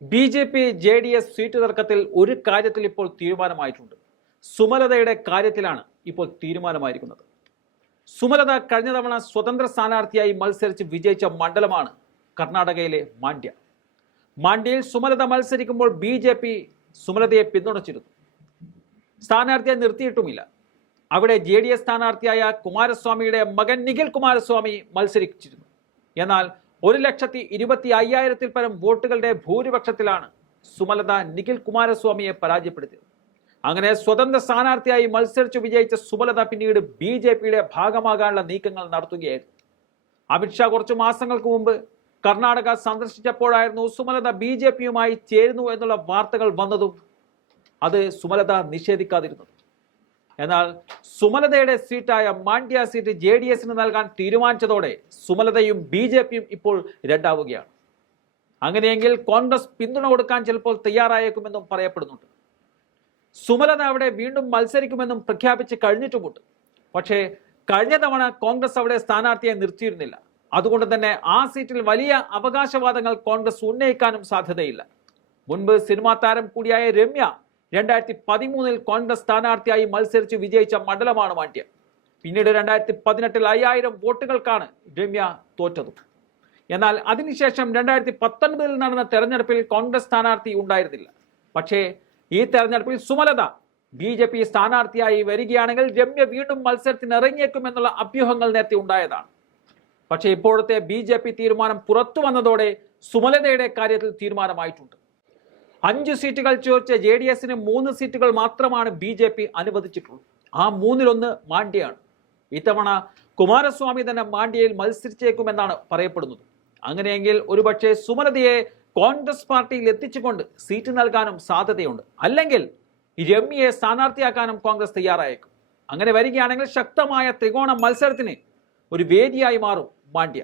B J P J D S seat തർക്കത്തിൽ ഒരു കാര്യത്തിൽ ഇപ്പോൾ തീരുമാനമായിട്ടുണ്ട്. സുമലതയുടെ കാര്യത്തിലാണ് ഇപ്പോൾ തീരുമാനമായിരിക്കുന്നത്. സുമലത കഴിഞ്ഞ തവണ സ്വതന്ത്ര സ്ഥാനാർത്ഥിയായി മത്സരിച്ച് വിജയിച്ച മണ്ഡലമാണ് കർണാടകയിലെ മാണ്ഡ്യ. മാണ്ഡ്യയിൽ സുമലത മത്സരിക്കുമ്പോൾ ബി ജെ പി സുമലതയെ പിന്തുണച്ചിരുന്നു. സ്ഥാനാർത്ഥിയെ നിർത്തിയിട്ടുമില്ല. അവിടെ ജെ ഡി എസ് സ്ഥാനാർത്ഥിയായ കുമാരസ്വാമിയുടെ മകൻ നിഖിൽ കുമാരസ്വാമി മത്സരിച്ചിരുന്നു. എന്നാൽ ഒരു ലക്ഷത്തി ഇരുപത്തി അയ്യായിരത്തിൽ പരം വോട്ടുകളുടെ ഭൂരിപക്ഷത്തിലാണ് സുമലത നിഖിൽ കുമാരസ്വാമിയെ പരാജയപ്പെടുത്തിയത്. അങ്ങനെ സ്വതന്ത്ര സ്ഥാനാർത്ഥിയായി മത്സരിച്ചു വിജയിച്ച സുമലത പിന്നീട് ബി ജെ പിയുടെ ഭാഗമാകാനുള്ള നീക്കങ്ങൾ നടത്തുകയായിരുന്നു. അമിത്ഷാ കുറച്ചു മാസങ്ങൾക്ക് മുമ്പ് കർണാടക സന്ദർശിച്ചപ്പോഴായിരുന്നു സുമലത ബി ജെ പിയുമായി ചേരുന്നു എന്നുള്ള വാർത്തകൾ വന്നതും അത് സുമലത നിഷേധിക്കാതിരുന്നത്. എന്നാൽ സുമലതയുടെ സീറ്റായ മാണ്ഡ്യ സീറ്റ് ജെ ഡി എസിന് നൽകാൻ തീരുമാനിച്ചതോടെ സുമലതയും ബി ജെ പിയും ഇപ്പോൾ രണ്ടാവുകയാണ്. അങ്ങനെയെങ്കിൽ കോൺഗ്രസ് പിന്തുണ കൊടുക്കാൻ ചിലപ്പോൾ തയ്യാറായേക്കുമെന്നും പറയപ്പെടുന്നുണ്ട്. സുമലത അവിടെ വീണ്ടും മത്സരിക്കുമെന്നും പ്രഖ്യാപിച്ച് കഴിഞ്ഞിട്ടുമുണ്ട്. പക്ഷേ കഴിഞ്ഞ തവണ കോൺഗ്രസ് അവിടെ സ്ഥാനാർത്ഥിയെ നിർത്തിയിരുന്നില്ല. അതുകൊണ്ട് തന്നെ ആ സീറ്റിൽ വലിയ അവകാശവാദങ്ങൾ കോൺഗ്രസ് ഉന്നയിക്കാനും സാധ്യതയില്ല. മുൻപ് സിനിമാ താരം കൂടിയായ രമ്യ രണ്ടായിരത്തി പതിമൂന്നിൽ കോൺഗ്രസ് സ്ഥാനാർത്ഥിയായി മത്സരിച്ച് വിജയിച്ച മണ്ഡലമാണ് മാണ്ഡ്യ. പിന്നീട് രണ്ടായിരത്തി പതിനെട്ടിൽ അയ്യായിരം വോട്ടുകൾക്കാണ് രമ്യ തോറ്റത്. എന്നാൽ അതിനുശേഷം രണ്ടായിരത്തി പത്തൊൻപതിൽ നടന്ന തെരഞ്ഞെടുപ്പിൽ കോൺഗ്രസ് സ്ഥാനാർത്ഥി ഉണ്ടായിരുന്നില്ല. പക്ഷേ ഈ തെരഞ്ഞെടുപ്പിൽ സുമലത ബി ജെ പി സ്ഥാനാർത്ഥിയായി വരികയാണെങ്കിൽ രമ്യ വീണ്ടും മത്സരത്തിന് ഇറങ്ങിയേക്കുമെന്നുള്ള അഭ്യൂഹങ്ങൾ നേരത്തെ ഉണ്ടായതാണ്. പക്ഷേ ഇപ്പോഴത്തെ ബി തീരുമാനം പുറത്തു വന്നതോടെ സുമലതയുടെ കാര്യത്തിൽ തീരുമാനമായിട്ടുണ്ട്. അഞ്ച് സീറ്റുകൾ ചോദിച്ച ജെ ഡി എസിന് മൂന്ന് സീറ്റുകൾ മാത്രമാണ് ബി ജെ പി അനുവദിച്ചിട്ടുള്ളത്. ആ മൂന്നിലൊന്ന് മാണ്ഡ്യയാണ്. ഇത്തവണ കുമാരസ്വാമി തന്നെ മാണ്ഡ്യയിൽ മത്സരിച്ചേക്കുമെന്നാണ് പറയപ്പെടുന്നത്. അങ്ങനെയെങ്കിൽ ഒരുപക്ഷെ സുമലതയെ കോൺഗ്രസ് പാർട്ടിയിൽ എത്തിച്ചുകൊണ്ട് സീറ്റ് നൽകാനും സാധ്യതയുണ്ട്. അല്ലെങ്കിൽ രമ്യയെ സ്ഥാനാർത്ഥിയാക്കാനും കോൺഗ്രസ് തയ്യാറായേക്കും. അങ്ങനെ വരികയാണെങ്കിൽ ശക്തമായ ത്രികോണ മത്സരത്തിന് ഒരു വേദിയായി മാറും മാണ്ഡ്യ.